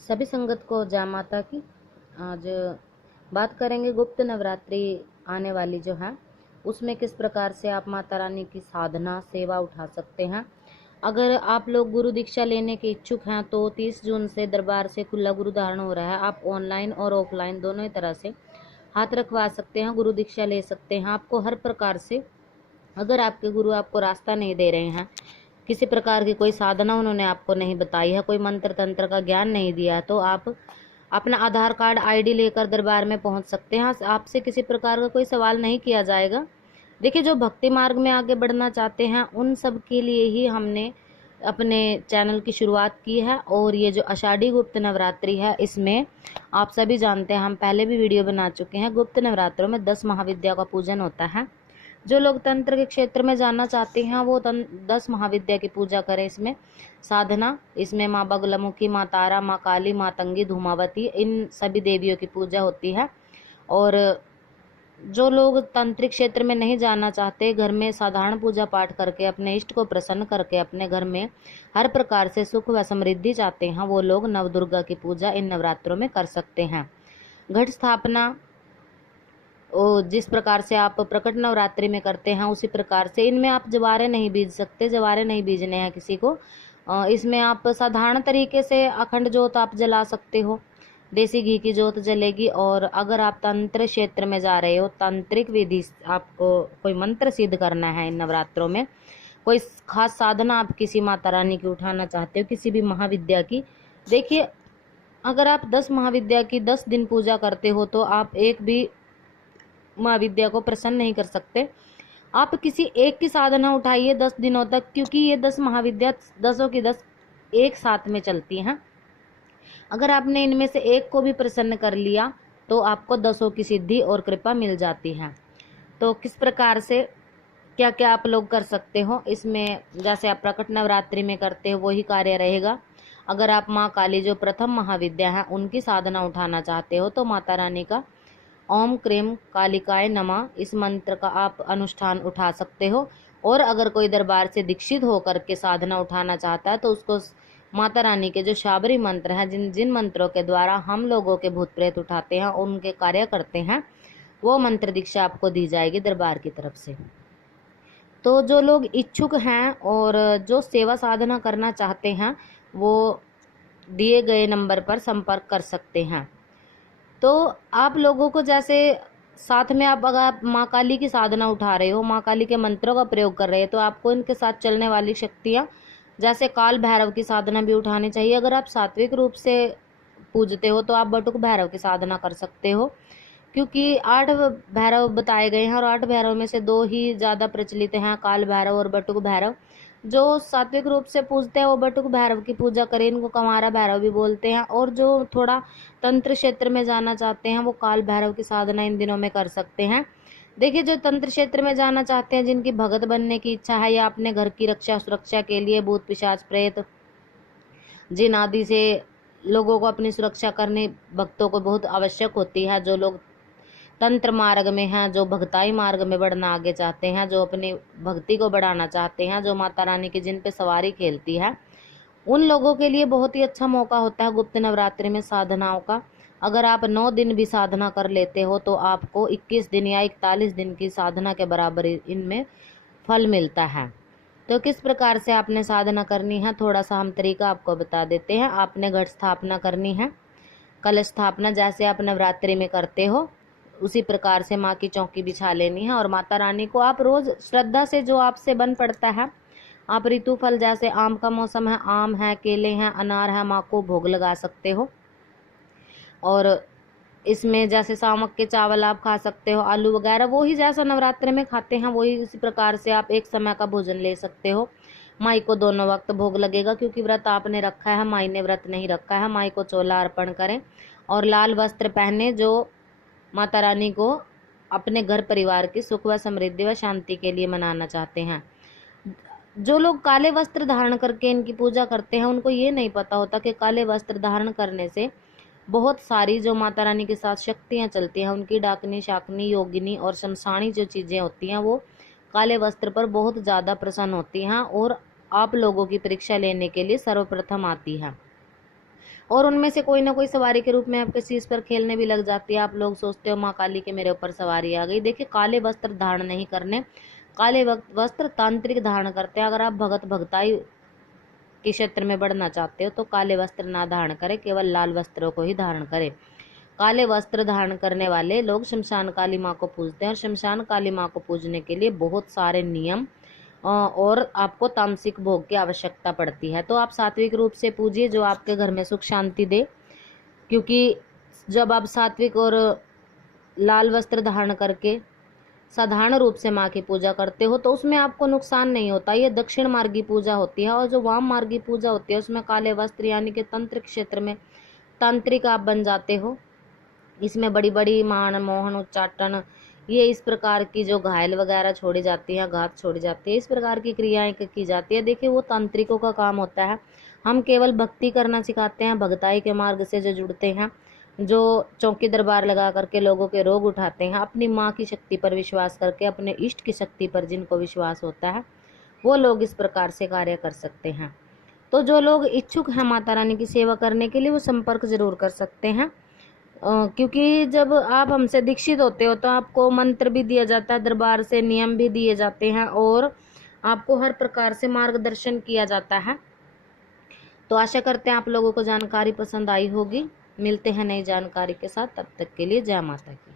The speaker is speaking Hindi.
सभी संगत को जय माता की। आज बात करेंगे गुप्त नवरात्रि आने वाली जो है उसमें किस प्रकार से आप माता रानी की साधना सेवा उठा सकते हैं। अगर आप लोग गुरु दीक्षा लेने के इच्छुक हैं तो 30 जून से दरबार से खुला गुरु धारण हो रहा है। आप ऑनलाइन और ऑफलाइन दोनों ही तरह से हाथ रखवा सकते हैं, गुरु दीक्षा ले सकते हैं। आपको हर प्रकार से, अगर आपके गुरु आपको रास्ता नहीं दे रहे हैं, किसी प्रकार की कोई साधना उन्होंने आपको नहीं बताई है, कोई मंत्र तंत्र का ज्ञान नहीं दिया है, तो आप अपना आधार कार्ड आईडी लेकर दरबार में पहुंच सकते हैं। आपसे किसी प्रकार का कोई सवाल नहीं किया जाएगा। देखिए, जो भक्ति मार्ग में आगे बढ़ना चाहते हैं उन सब के लिए ही हमने अपने चैनल की शुरुआत की है। और ये जो आषाढ़ी गुप्त नवरात्रि है, इसमें आप सभी जानते हैं, हम पहले भी वीडियो बना चुके हैं। गुप्त नवरात्रों में 10 महाविद्या का पूजन होता है। जो लोग तंत्र के क्षेत्र में जाना चाहते हैं वो 10 महाविद्या की पूजा करें। इसमें साधना, इसमें माँ बगलामुखी, माँ तारा, माँ काली, माँ तंगी, धूमावती, इन सभी देवियों की पूजा होती है। और जो लोग तांत्रिक क्षेत्र में नहीं जाना चाहते, घर में साधारण पूजा पाठ करके अपने इष्ट को प्रसन्न करके अपने घर में हर प्रकार से सुख व समृद्धि चाहते हैं, वो लोग नवदुर्गा की पूजा इन नवरात्रों में कर सकते हैं। घट स्थापना जिस प्रकार से आप प्रकट नवरात्रि में करते हैं उसी प्रकार से इनमें आप जवारे नहीं बीज सकते, जवारे नहीं बीजने हैं किसी को। इसमें आप साधारण तरीके से अखंड जोत आप जला सकते हो, देसी घी की जोत जलेगी। और अगर आप तंत्र क्षेत्र में जा रहे हो, तांत्रिक विधि आपको कोई मंत्र सिद्ध करना है इन नवरात्रों में, कोई खास साधना आप किसी माता रानी की उठाना चाहते हो, किसी भी महाविद्या की, देखिए, अगर आप 10 महाविद्या की 10 दिन पूजा करते हो तो आप एक भी महाविद्या को प्रसन्न नहीं कर सकते। आप किसी एक की साधना उठाइए 10 दिनों तक, क्योंकि ये 10 महाविद्या 10 की 10 एक साथ में चलती हैं। अगर आपने इनमें से एक को भी प्रसन्न कर लिया तो आपको 10 की सिद्धि और कृपा मिल जाती है। तो किस प्रकार से क्या क्या आप लोग कर सकते हो, इसमें जैसे आप प्रकट नवरात्रि में करते हो वही कार्य रहेगा। अगर आप माँ काली जो प्रथम महाविद्या है उनकी साधना उठाना चाहते हो तो माता रानी का ओम क्रीम कालिकाय नमः इस मंत्र का आप अनुष्ठान उठा सकते हो। और अगर कोई दरबार से दीक्षित होकर के साधना उठाना चाहता है तो उसको माता रानी के जो शाबरी मंत्र हैं, जिन जिन मंत्रों के द्वारा हम लोगों के भूत प्रेत उठाते हैं और उनके कार्य करते हैं, वो मंत्र दीक्षा आपको दी जाएगी दरबार की तरफ से। तो जो लोग इच्छुक हैं और जो सेवा साधना करना चाहते हैं वो दिए गए नंबर पर संपर्क कर सकते हैं। तो आप लोगों को जैसे साथ में आप अगर आप माँ काली की साधना उठा रहे हो, माँ काली के मंत्रों का प्रयोग कर रहे हो, तो आपको इनके साथ चलने वाली शक्तियाँ जैसे काल भैरव की साधना भी उठानी चाहिए। अगर आप सात्विक रूप से पूजते हो तो आप बटुक भैरव की साधना कर सकते हो, क्योंकि 8 भैरव बताए गए हैं और 8 भैरव में से 2 ही ज़्यादा प्रचलित हैं, काल भैरव और बटुक भैरव। जो सात्विक रूप से पूजते हैं वो बटुक भैरव की पूजा करें, इनको कंवारा भैरव भी बोलते हैं। और जो थोड़ा तंत्र क्षेत्र में जाना चाहते हैं वो काल भैरव की साधना इन दिनों में कर सकते हैं। देखिए, जो तंत्र क्षेत्र में जाना चाहते हैं, जिनकी भगत बनने की इच्छा है या अपने घर की रक्षा सुरक्षा के लिए भूत पिशाच प्रेत जिन आदि से लोगों को अपनी सुरक्षा करनी भक्तों को बहुत आवश्यक होती है, जो लोग तंत्र मार्ग में हैं, जो भक्ताई मार्ग में बढ़ना आगे चाहते हैं, जो अपनी भक्ति को बढ़ाना चाहते हैं, जो माता रानी की जिन पे सवारी खेलती है, उन लोगों के लिए बहुत ही अच्छा मौका होता है गुप्त नवरात्रि में साधनाओं का। अगर आप 9 दिन भी साधना कर लेते हो तो आपको 21 दिन या 41 दिन की साधना के बराबर इनमें फल मिलता है। तो किस प्रकार से आपने साधना करनी है, थोड़ा सा हम तरीका आपको बता देते हैं। आपने घट स्थापना करनी है, कलश स्थापना जैसे आप नवरात्रि में करते हो उसी प्रकार से माँ की चौकी बिछा लेनी है। और माता रानी को आप रोज श्रद्धा से जो आपसे बन पड़ता है, आप ऋतु फल जैसे आम का मौसम है, आम है, केले हैं, अनार है, माँ को भोग लगा सकते हो। और इसमें जैसे सामक के चावल आप खा सकते हो, आलू वगैरह, वो ही जैसा नवरात्रि में खाते हैं वही उसी प्रकार से आप एक समय का भोजन ले सकते हो। माई को दोनों वक्त भोग लगेगा, क्योंकि व्रत आपने रखा है, माई ने व्रत नहीं रखा है। माई को चोला अर्पण करें और लाल वस्त्र पहने, जो माता रानी को अपने घर परिवार की सुख व समृद्धि व शांति के लिए मनाना चाहते हैं। जो लोग काले वस्त्र धारण करके इनकी पूजा करते हैं उनको ये नहीं पता होता कि काले वस्त्र धारण करने से बहुत सारी जो माता रानी के साथ शक्तियां चलती हैं, उनकी डाकनी शाकनी योगिनी और शमशानी जो चीजें होती हैं वो काले वस्त्र पर बहुत ज्यादा प्रसन्न होती हैं और आप लोगों की परीक्षा लेने के लिए सर्वप्रथम आती है। और उनमें से कोई ना कोई सवारी के रूप में आपके शीश पर खेलने भी लग जाती है। आप लोग सोचते हो माँ काली के मेरे ऊपर सवारी आ गई। देखिए, काले वस्त्र धारण नहीं करने, काले वस्त्र तांत्रिक धारण करते हैं। अगर आप भगत भगताई के क्षेत्र में बढ़ना चाहते हो तो काले वस्त्र ना धारण करें, केवल लाल वस्त्रों को ही धारण करें। काले वस्त्र धारण करने वाले लोग शमशान काली माँ को पूजते हैं, और शमशान काली माँ को पूजने के लिए बहुत सारे नियम और आपको तामसिक भोग की आवश्यकता पड़ती है। तो आप सात्विक रूप से पूजिए, जो आपके घर में सुख शांति दे, क्योंकि जब आप सात्विक और लाल वस्त्र धारण करके साधारण रूप से माँ की पूजा करते हो तो उसमें आपको नुकसान नहीं होता। ये दक्षिण मार्गी पूजा होती है, और जो वाम मार्गी पूजा होती है उसमें काले वस्त्र यानी कि तंत्र क्षेत्र में तांत्रिक आप बन जाते हो। इसमें बड़ी बड़ी मान मोहन उच्चाटन, ये इस प्रकार की जो घायल वगैरह छोड़ी जाती है, घात छोड़ी जाती है, इस प्रकार की क्रियाएं की जाती है। देखिए, वो तांत्रिकों का काम होता है। हम केवल भक्ति करना सिखाते हैं। भगताई के मार्ग से जो जुड़ते हैं, जो चौकी दरबार लगा करके लोगों के रोग उठाते हैं, अपनी माँ की शक्ति पर विश्वास करके, अपने इष्ट की शक्ति पर जिनको विश्वास होता है, वो लोग इस प्रकार से कार्य कर सकते हैं। तो जो लोग इच्छुक हैं माता रानी की सेवा करने के लिए, वो संपर्क जरूर कर सकते हैं। क्योंकि जब आप हमसे दीक्षित होते हो तो आपको मंत्र भी दिया जाता है, दरबार से नियम भी दिए जाते हैं, और आपको हर प्रकार से मार्गदर्शन किया जाता है। तो आशा करते हैं आप लोगों को जानकारी पसंद आई होगी। मिलते हैं नई जानकारी के साथ, तब तक के लिए जय माता की।